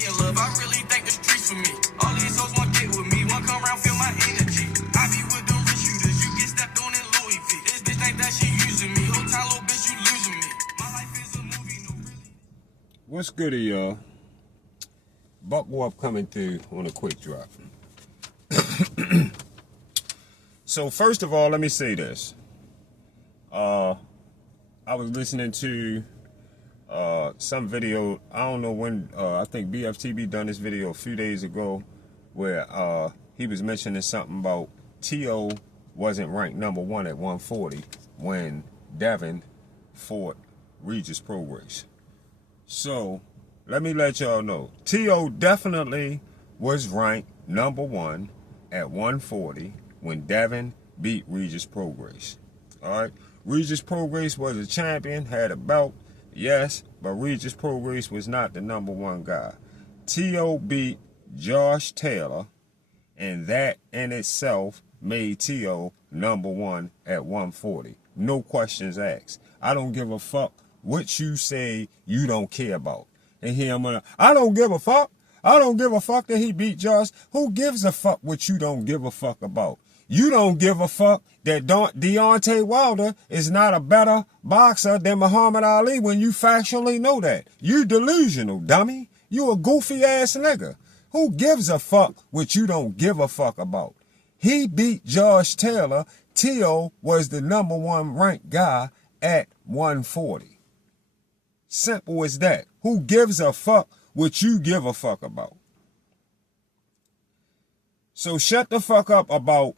Yeah, love, I really think the streets for me. All these hoes want get with me. One come around, feel my energy. I be with them rich shooters. You get stepped on in Louis V. This bitch think that she using me. Whole time, little bitch, you losing me. My life is a movie, no really. What's good, y'all? Buck Wolf coming through on a quick drop. So first of all, let me say this. I was listening to some video. I don't know when. I think BFTB done this video a few days ago, where he was mentioning something about T.O. wasn't ranked number 1 at 140 when Devin fought Regis Prograis. So let me let y'all know, T.O. definitely was ranked number 1 at 140 when Devin beat Regis Prograis. All right, Regis Prograis was a champion, had a belt, yes, but Regis Prograis was not the number 1 guy. T.O. beat Josh Taylor, and that in itself made T.O. number 1 at 140. No questions asked. I don't give a fuck what you say you don't care about. And here I'm gonna, I don't give a fuck. I don't give a fuck that he beat Josh. Who gives a fuck what you don't give a fuck about? You don't give a fuck that Deontay Wilder is not a better boxer than Muhammad Ali when you factually know that. You delusional, dummy. You a goofy ass nigga. Who gives a fuck what you don't give a fuck about? He beat Josh Taylor. T.O. was the number 1 ranked guy at 140. Simple as that. Who gives a fuck what you give a fuck about? So shut the fuck up about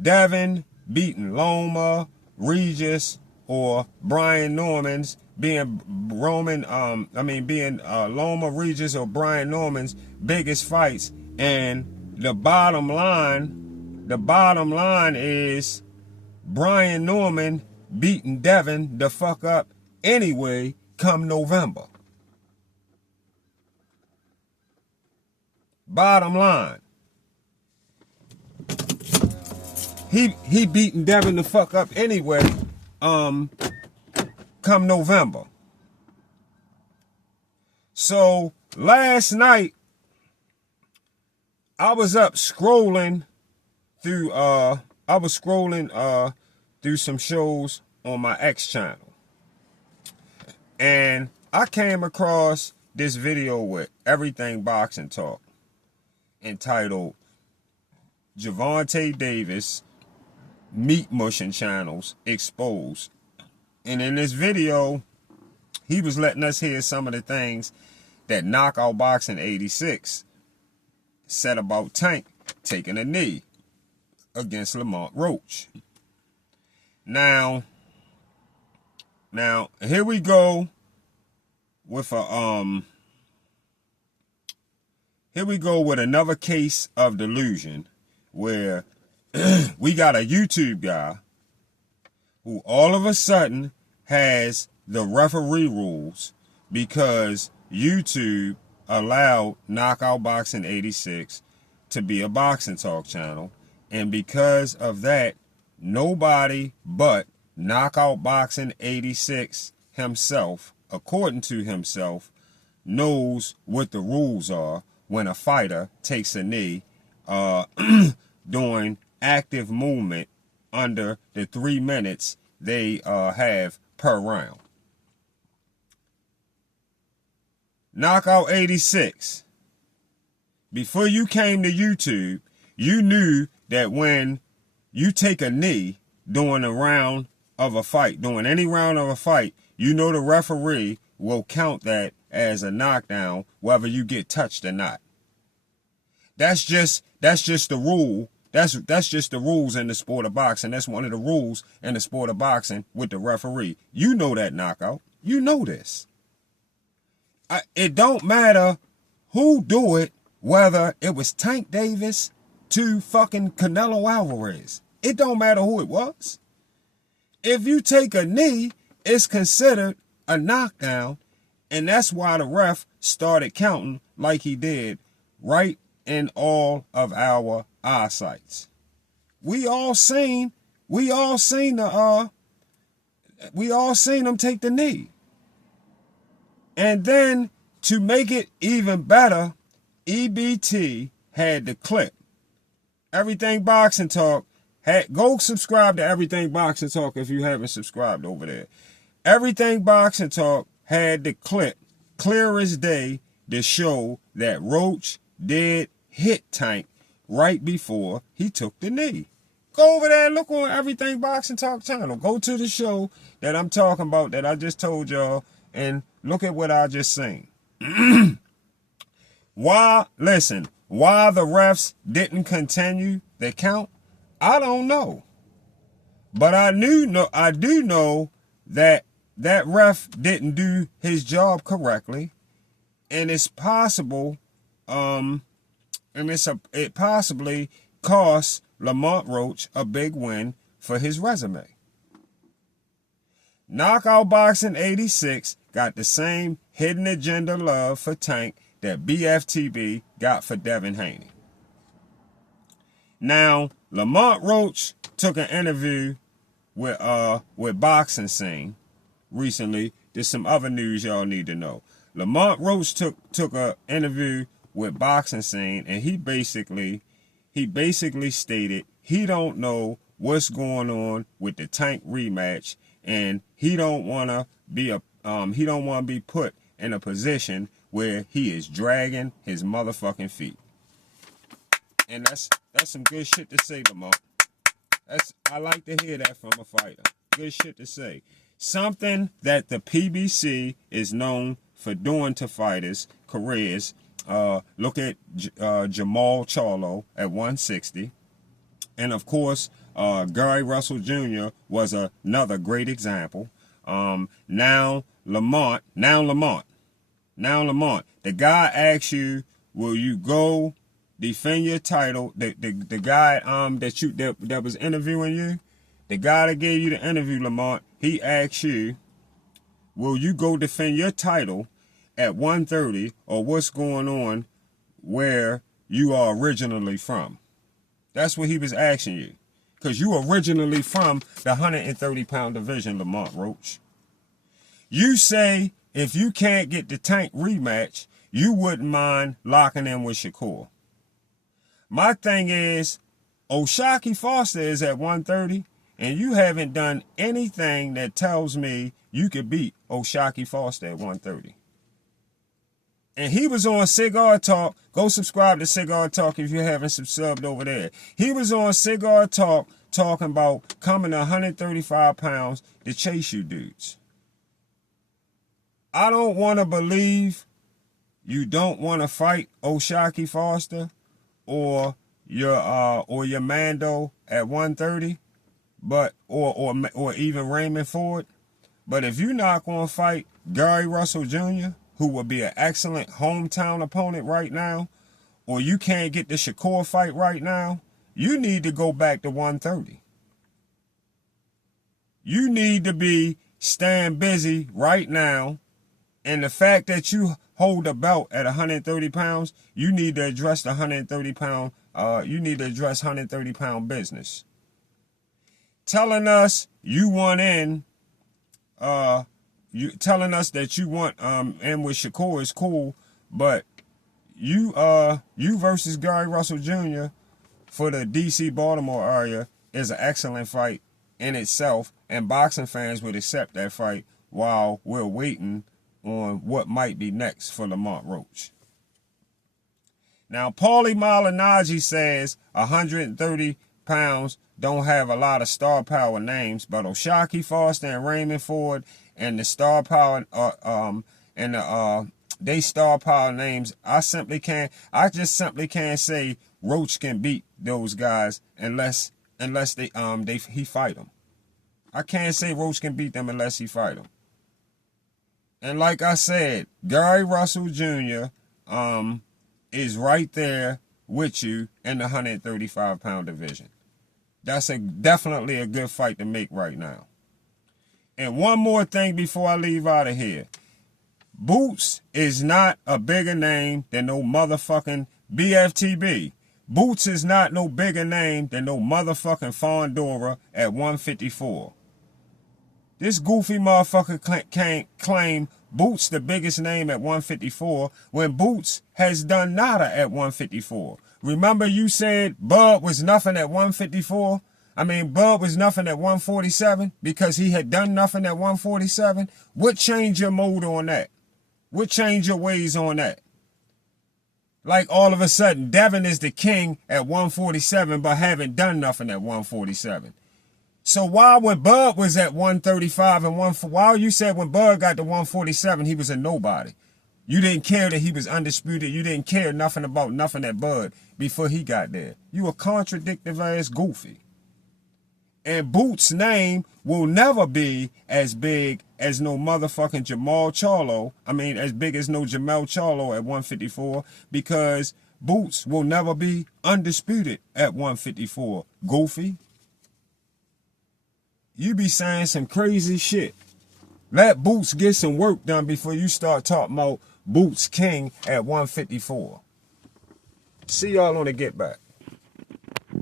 Devin beating Loma, Regis, or Brian Norman's being Loma, Regis, or Brian Norman's biggest fights. And the bottom line is Brian Norman beating Devin the fuck up anyway come November. Bottom line. He beating Devin the fuck up anyway come November. So last night I was up scrolling through through some shows on my X channel. And I came across this video with Everything Boxing Talk entitled Gervonta Davis Meat Mushing Channels Exposed. And in this video, he was letting us hear some of the things that Knockout Boxing 86 said about Tank taking a knee against Lamont Roach. Now here we go with another case of delusion where we got a YouTube guy who all of a sudden has the referee rules because YouTube allowed Knockout Boxing 86 to be a boxing talk channel. And because of that, nobody but Knockout Boxing 86 himself, according to himself, knows what the rules are when a fighter takes a knee during active movement under the 3 minutes they have per round. Knockout 86. Before you came to YouTube, you knew that when you take a knee during a round of a fight, during any round of a fight, you know the referee will count that as a knockdown, whether you get touched or not. That's just the rule. That's just the rules in the sport of boxing. That's one of the rules in the sport of boxing with the referee. You know that, Knockout. You know this. It don't matter who do it, whether it was Tank Davis to fucking Canelo Alvarez. It don't matter who it was. If you take a knee, it's considered a knockdown, and that's why the ref started counting like he did right in all of our eyesights. We all seen him take the knee. And then To make it even better, EBT had the clip. Everything Boxing Talk go subscribe to Everything Boxing Talk if you haven't subscribed over there. Everything Boxing Talk had the clip, clear as day, to show that Roach did hit Tank right before he took the knee. Go over there and look on Everything Boxing Talk channel. Go to the show that I'm talking about that I just told y'all and look at what I just seen. Why the refs didn't continue the count, I don't know. But I do know that that ref didn't do his job correctly, and it's possible, it possibly cost Lamont Roach a big win for his resume. Knockout Boxing 86 got the same hidden agenda love for Tank that BFTB got for Devin Haney. Now, Lamont Roach took an interview with Boxing Scene recently. There's some other news y'all need to know. Lamont Roach took an interview with Boxing Scene, and he basically stated he don't know what's going on with the Tank rematch, and he don't want to be put in a position where he is dragging his motherfucking feet. And that's some good shit to say, Lamont. I like to hear that from a fighter. Good shit to say. Something that the PBC is known for doing to fighters' careers. Look at Jamal Charlo at 160. And of course, Gary Russell Jr. was another great example. Now Lamont. The guy asks you, will you go defend your title? The guy that was interviewing you, the guy that gave you the interview, Lamont, he asks you, will you go defend your title at 130, or what's going on where you are originally from? That's what he was asking you. Because you originally from the 130-pound division, Lamont Roach. You say if you can't get the Tank rematch, you wouldn't mind locking in with Shakur. My thing is, O'Shaquie Foster is at 130, and you haven't done anything that tells me you could beat O'Shaquie Foster at 130. And he was on Cigar Talk. Go subscribe to Cigar Talk if you haven't subbed over there. He was on Cigar Talk talking about coming to 135 pounds to chase you dudes. I don't want to believe you don't want to fight O'Shaquie Foster or your Mando at 130, but or even Raymond Ford. But if you're not going to fight Gary Russell Jr., who would be an excellent hometown opponent right now, or you can't get the Shakur fight right now, you need to go back to 130. You need to be staying busy right now. And the fact that you hold a belt at 130 pounds, you need to address the 130 pound, you need to address 130 pound business. Telling us you want in, telling us that you want in with Shakur is cool, but you versus Gary Russell Jr. for the DC Baltimore area is an excellent fight in itself, and boxing fans would accept that fight while we're waiting on what might be next for Lamont Roach. Now, Paulie Malignaggi says 130 pounds don't have a lot of star power names, but O'Shaquie Foster and Raymond Ford and the star power they star power names, I just simply can't say Roach can beat those guys unless he fight them. I can't say Roach can beat them unless he fight them. And like I said, Gary Russell Jr. Is right there with you in the 135-pound division. That's definitely a good fight to make right now. And one more thing before I leave out of here. Boots is not a bigger name than no motherfucking BFTB. Boots is not no bigger name than no motherfucking Fondora at 154. This goofy motherfucker can't claim Boots the biggest name at 154 when Boots has done nada at 154. Remember you said Bud was nothing at 154? I mean, Bud was nothing at 147 because he had done nothing at 147. What changed your mood on that? What changed your ways on that? Like all of a sudden, Devin is the king at 147 but haven't done nothing at 147. So why when Bud was at 135 and why you said when Bud got to 147 he was a nobody? You didn't care that he was undisputed. You didn't care nothing about nothing at Bud before he got there. You a contradictive ass goofy. And Boots' name will never be as big as no motherfucking Jamal Charlo. I mean, as big as no Jamal Charlo at 154 because Boots will never be undisputed at 154. Goofy. You be saying some crazy shit. Let Boots get some work done before you start talking about Boots King at 154. See y'all on the Get Back.